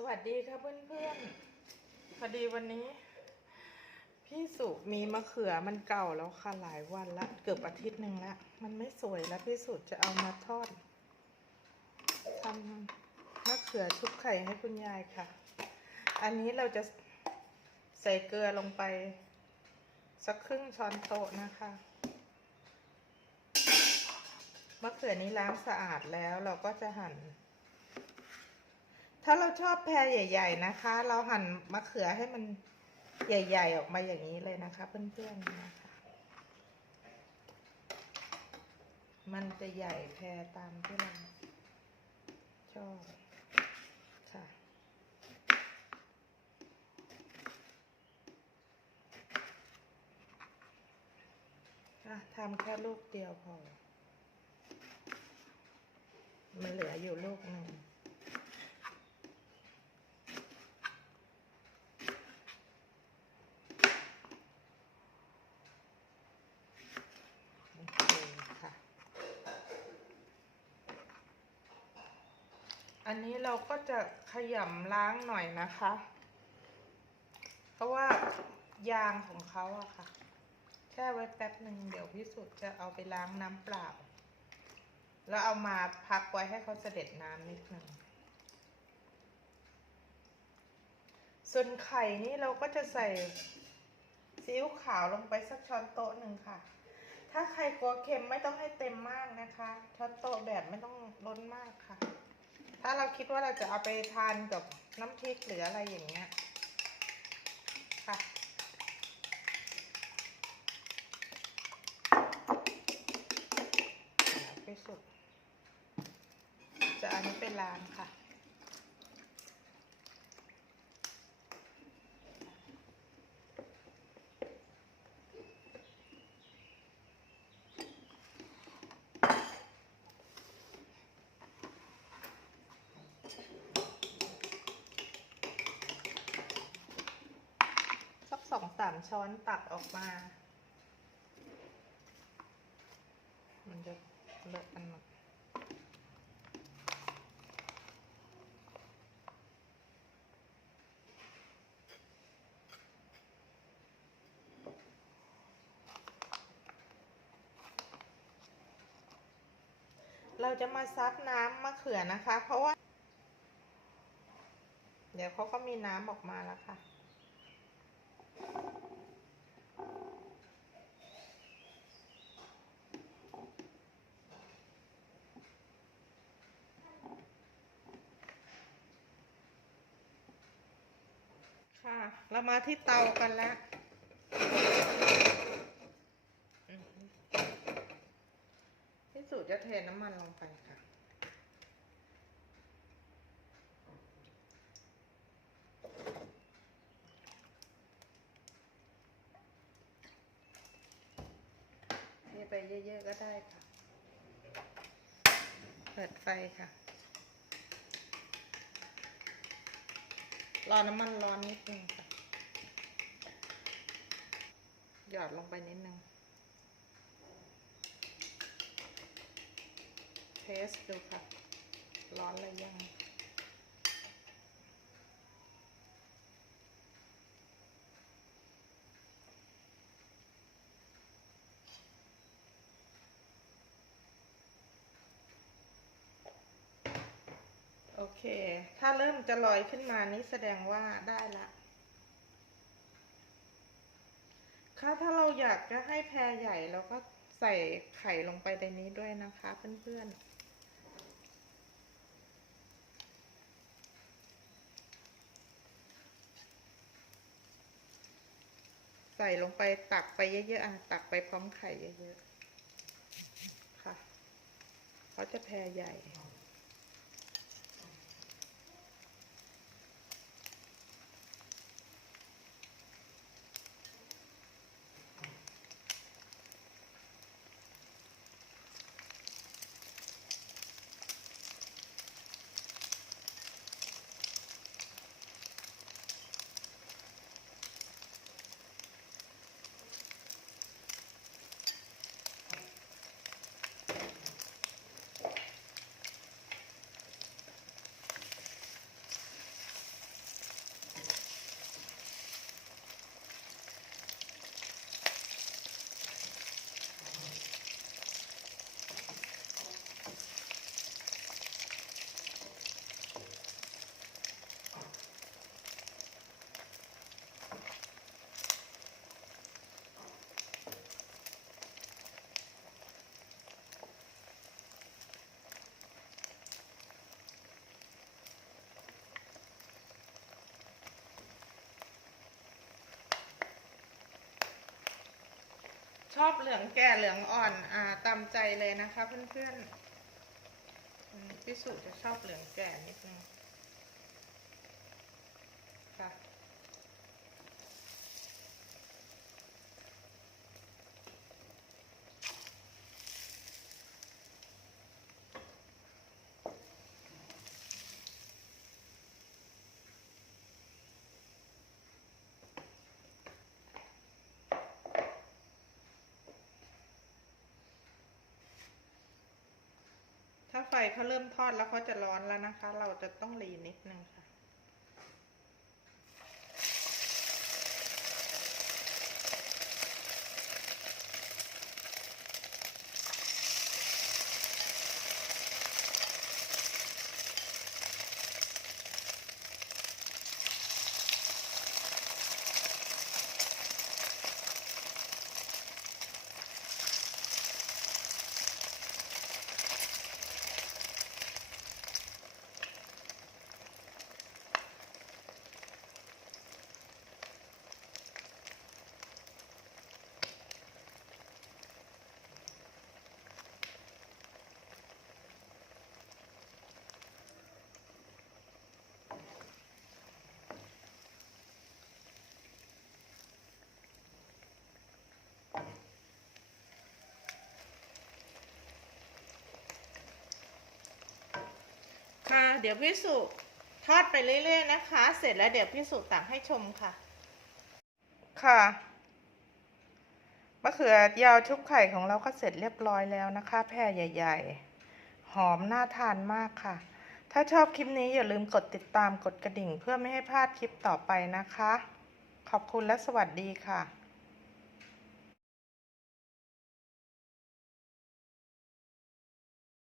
สวัสดีค่ะเพื่อนๆพอดีวันนี้ พี่สุมีมะเขือมันเก่าแล้วค่ะหลายวันละ เกือบอาทิตย์หนึ่งละ มันไม่สวยแล้วพี่สุจะเอามาทอดทำมะเขือชุบไข่ให้คุณยายค่ะ อันนี้เราจะใส่เกลือลงไป สักครึ่งช้อนโต๊ะนะคะมะเขือนี้ล้างสะอาดแล้วเราก็จะหั่น ถ้าเราชอบแพรใหญ่ ๆ นะคะ เราหั่นมะเขือให้มันใหญ่ ๆ ออกมาอย่างนี้เลยนะคะ เพื่อนๆนะคะ มันจะใหญ่แพรตามที่เราชอบค่ะทำแค่ลูกเดียวพอ มันเหลืออยู่ลูกหนึ่ง โอเคค่ะ อันนี้เราก็จะขยำล้างหน่อยนะคะ เพราะว่ายางของเขาอะค่ะ แช่ไว้แป๊บหนึ่งเดี๋ยวพิสุทธ์จะเอาไปล้างน้ำเปล่า แล้วเอามาพักไว้ให้เขาเสด็จน้ำนิดหนึ่งส่วนไข่นี่เราก็จะใส่ซีอิ๊วขาวลงไปสักช้อนโต๊ะหนึ่งค่ะ ถ้าใครกลัวเค็มไม่ต้องให้เต็มมากนะคะ ช้อนโต๊ะแบบไม่ต้องล้นมากค่ะ ถ้าเราคิดว่าเราจะเอาไปทานกับน้ำพริกหรืออะไรอย่างเงี้ยค่ะไปสุดจะอันนี้เป็นร้านค่ะ สามช้อนตักออกมา มันจะเลอะกันหมดเราจะมาซับน้ำมะเขือนะคะ เพราะว่า เดี๋ยวเขาก็มีน้ำออกมาแล้วค่ะ ค่ะ เรามาที่เตากันแล้วอืมพี่สุจะเทน้ำมันลงไปค่ะ เทไปเยอะๆก็ได้ค่ะ เปิดไฟค่ะ รอน้ำมันร้อนนิดนึงค่ะ หยอดลงไปนิดนึง เทสดูค่ะ ร้อนเลยยัง เค ถ้าเริ่มจะลอยขึ้นมานี่แสดงว่าได้ละค่ะถ้าเราอยากจะให้แพรใหญ่เราก็ใส่ไข่ลงไปในนี้ด้วยนะคะเพื่อนๆใส่ลงไปตักไปเยอะๆอะตักไปพร้อมไข่เยอะๆ ค่ะเขาจะแพรใหญ่ ชอบเหลืองแก่เหลืองอ่อนอ่าตามใจเลยนะคะเพื่อนๆพี่สุจะชอบเหลืองแก่นิดนึง ถ้าไฟเขาเริ่มทอดแล้วเขาจะร้อนแล้วนะคะ เราจะต้องรีนิดนึงค่ะ เดี๋ยวพี่สุทอดไปเรื่อย ๆ นะคะ เสร็จแล้วเดี๋ยวพี่สุตักให้ชมค่ะ ค่ะมะเขือยาวชุบไข่ของเราก็เสร็จเรียบร้อยแล้วนะคะ แพร่ใหญ่ ๆ หอมน่าทานมากค่ะ ถ้าชอบคลิปนี้อย่าลืมกดติดตามกดกระดิ่งเพื่อไม่ให้พลาดคลิปต่อไปนะคะ ขอบคุณและสวัสดีค่ะ